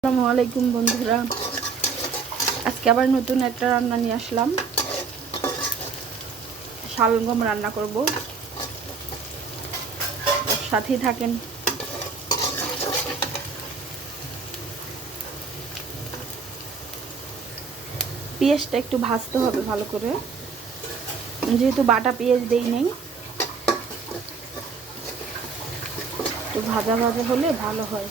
আসসালামু আলাইকুম বন্ধুরা। আজকে আবার নতুন একটা রান্না নিয়ে আসলাম। শালগম রান্না করব। সাথেই থাকেন। পেঁয়াজটা একটু ভাজতে হবে ভালো করে। যেহেতু বাটা পেঁয়াজ দেই নেই, একটু ভাজা ভাজা হলে ভালো হয়।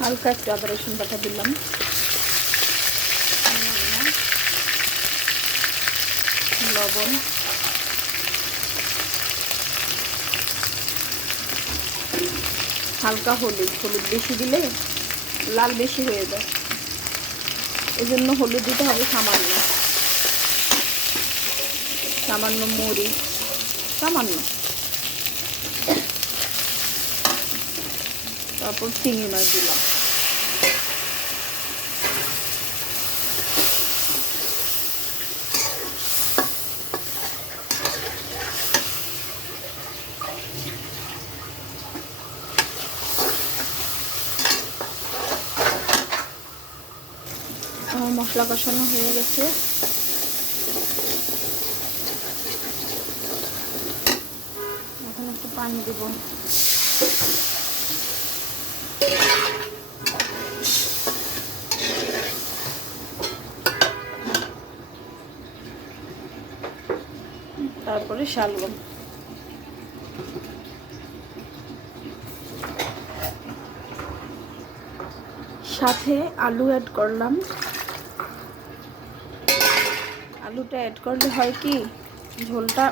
হালকা একটু আদা রসুন বাটা দিলাম। লবণ। হালকা হলুদ হলুদ বেশি দিলে লাল বেশি হয়ে যায়। এই জন্য হলুদ দিতে হবে সামান্য। সামান্য মরিচ, সামান্য। তারপর চিংড়ি মাছ দিলাম। মশলা কষানো হয়ে গেছে। এখন একটু পানি দেবো। তারপরে শালগম। সাথে আলু অ্যাড করলাম। আলুটা অ্যাড করলে হয় কি, ঝোলটা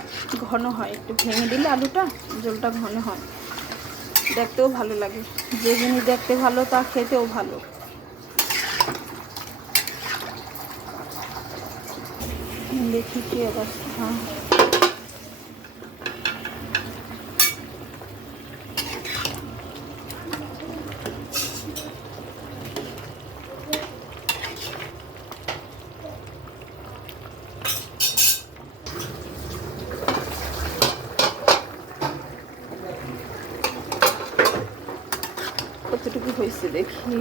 ঘন হয়, একটু ভেঙে দিলে আলুটা, ঝোলটা ঘন হয়। দেখতেও ভালো লাগে। যে জিনিস দেখতে ভালো তা খেতেও ভালো। দেখি কি অবস্থা। কতটুকু হয়েছে দেখি।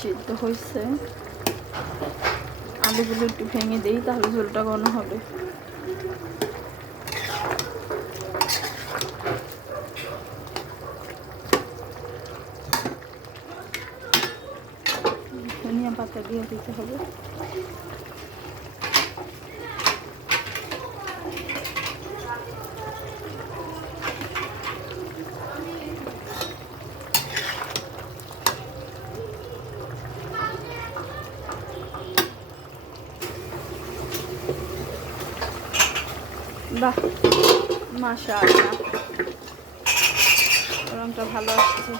সিদ্ধ হয়েছে। আলুগুলো একটু ভেঙে দিই, তাহলে ঝোলটা ঘন হবে। ধনিয়া পাতা দিয়ে দিতে হবে। বাহ মাসা রংটা ভালো আসছে।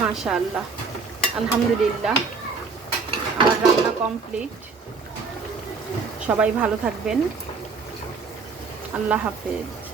মাশা আল্লাহ আলহামদুলিল্লাহ। আমার রান্না কমপ্লিট। সবাই ভালো থাকবেন। আল্লাহ হাফেজ।